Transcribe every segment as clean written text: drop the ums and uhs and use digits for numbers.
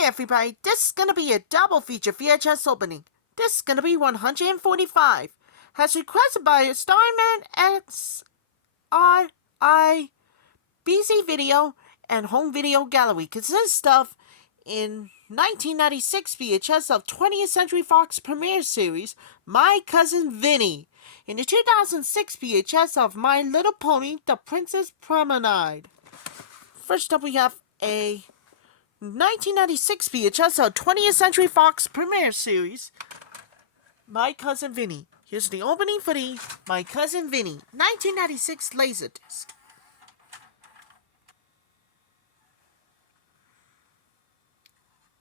Hey everybody, this is gonna be a double feature VHS opening. This is gonna be 145. As requested by Starmax, S.R.I, B.C.Video, and HomeVideoGallery. Consists of in 1996 VHS of 20th Century Fox premiere series My Cousin Vinny. In the 2006 VHS of My Little Pony, The Princess Promenade. First up we have a 1996 VHS of 20th Century Fox premiere series, My Cousin Vinny. Here's the opening for the My Cousin Vinny 1996 Laserdisc.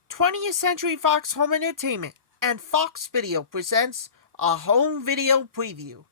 '20th Century Fox Home Entertainment and Fox Video presents a home video preview.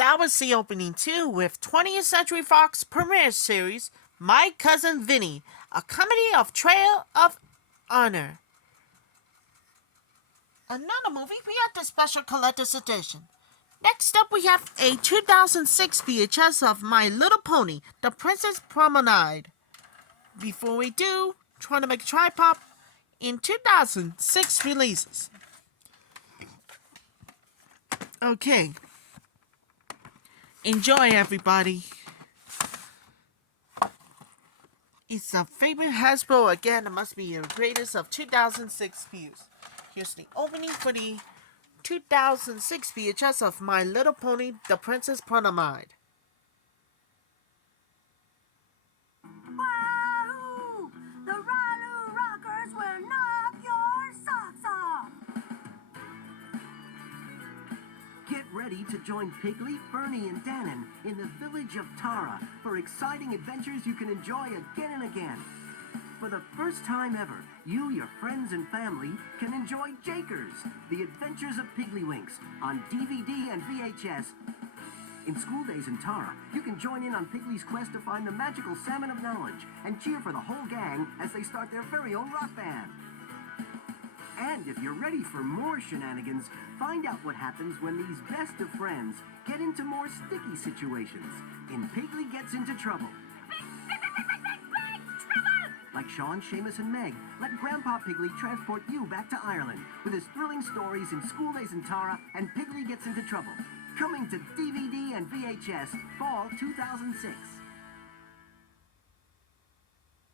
That was the opening too, with 20th Century Fox premiere series My Cousin Vinny, a comedy of Trail of Honor. Another movie, we have the special collector's edition. Next up we have a 2006 VHS of My Little Pony, The Princess Promenade. Before we do, trying to make a tripod in 2006 releases. Okay. Enjoy, everybody. It's a favorite Hasbro again. It must be the greatest of 2006 views. Here's the opening for the 2006 VHS of My Little Pony, The Princess Promenade. Wahoo! The Ralu Rockers will knock your socks off! Get ready to join Piggley, Fernie, and Dannon in the village of Tara for exciting adventures you can enjoy again and again. For the first time ever, you, your friends, and family can enjoy Jakers, The Adventures of Pigglywinks, on DVD and VHS. In school days in Tara, you can join in on Piggley's quest to find the magical salmon of knowledge and cheer for the whole gang as they start their very own rock band. And if you're ready for more shenanigans, find out what happens when these best of friends get into more sticky situations in Piggley Gets Into Trouble. Like Sean, Seamus, and Meg, let Grandpa Piggley transport you back to Ireland with his thrilling stories in School Days in Tara and Piggley Gets Into Trouble. Coming to DVD and VHS, fall 2006.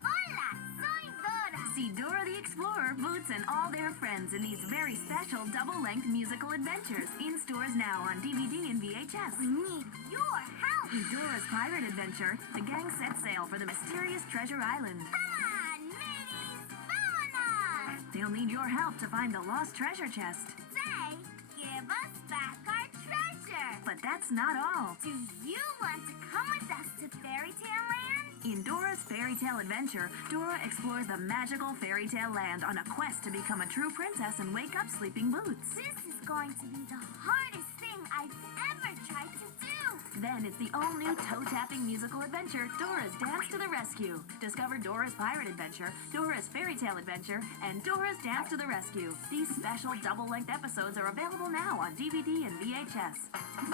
Hola, soy Dora. See Dora the Explorer, Boots, and all their friends in these very special double-length musical adventures in stores now on DVD and VHS. We need your help. In Dora's Pirate Adventure, the gang sets sail for the mysterious Treasure Island. Come on, mateys, follow us. They'll need your help to find the lost treasure chest. Say, give us back our treasure. But that's not all. Do you want to come with us to Fairy Tale Land? In Dora's Fairy Tale Adventure, Dora explores the magical fairy tale land on a quest to become a true princess and wake up Sleeping Boots. This is going to be the hardest thing I've ever tried to do. Then it's the all-new toe-tapping musical adventure, Dora's Dance to the Rescue. Discover Dora's Pirate Adventure, Dora's Fairy Tale Adventure, and Dora's Dance to the Rescue. These special double-length episodes are available now on DVD and VHS.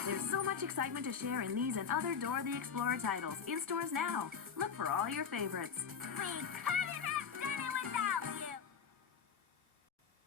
There's so much excitement to share in these and other Dora the Explorer titles. In stores now. Look for all your favorites. We couldn't have done it without you.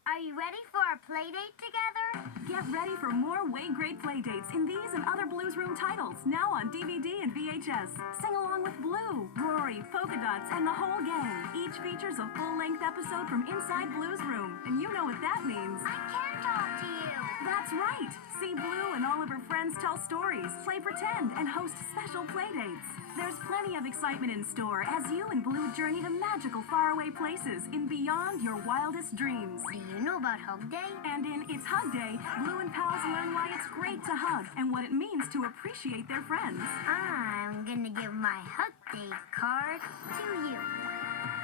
Are you ready for a play date together? Get ready for more Way-Grade Playdates in these and other Blues Room titles, now on DVD and VHS. Sing along with Blue, Rory, Polka Dots, and the whole gang. Each features a full-length episode from inside Blues Room, and you know what that means. I can talk to you. That's right! See Blue and all of her friends tell stories, play pretend, and host special playdates. There's plenty of excitement in store as you and Blue journey to magical faraway places in beyond your wildest dreams. Do you know about Hug Day? And in It's Hug Day, Blue and pals learn why it's great to hug and what it means to appreciate their friends. I'm gonna give my Hug Day card to you.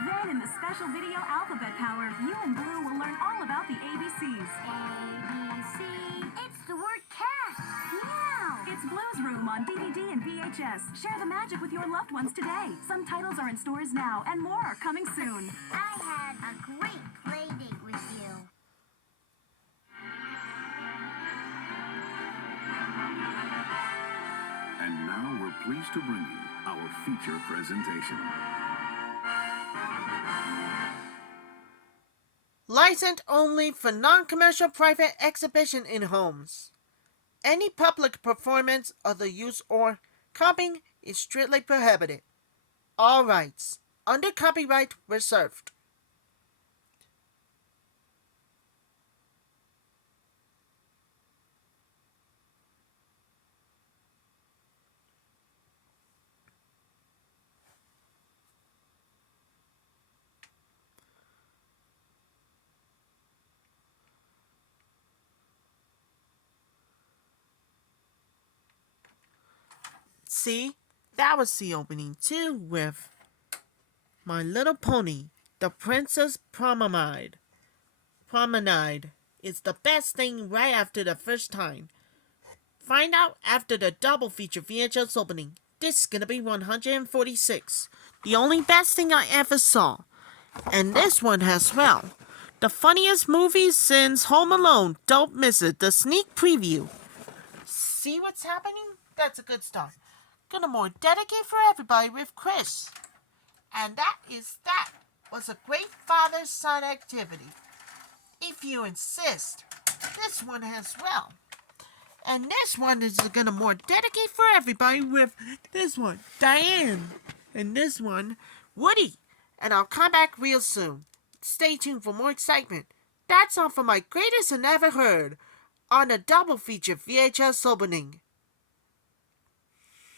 Then in the special video alphabet power, you and Blue will learn all about the ABCs. ABC. It's the word cat. Meow. It's Blues Room on DVD and VHS. Share the magic with your loved ones today. Some titles are in stores now, and more are coming soon. I had a great play date with you. And now we're pleased to bring you our feature presentation. Licensed only for non-commercial private exhibition in homes. Any public performance of the use or copying is strictly prohibited. All rights under copyright reserved. See, that was the opening too with My Little Pony, the Princess Promenade. Promenade is the best thing right after the first time. Find out after the double feature VHS opening. This is gonna be 146. The only best thing I ever saw. And this one as well. The funniest movie since Home Alone. Don't miss it. The sneak preview. See what's happening? That's a good start. Gonna more dedicate for everybody with Chris. And that was a great father-son activity. If you insist, this one as well. And this one is gonna more dedicate for everybody with this one, Diane. And this one, Woody. And I'll come back real soon. Stay tuned for more excitement. That's all for my greatest and ever heard on a double feature VHS opening.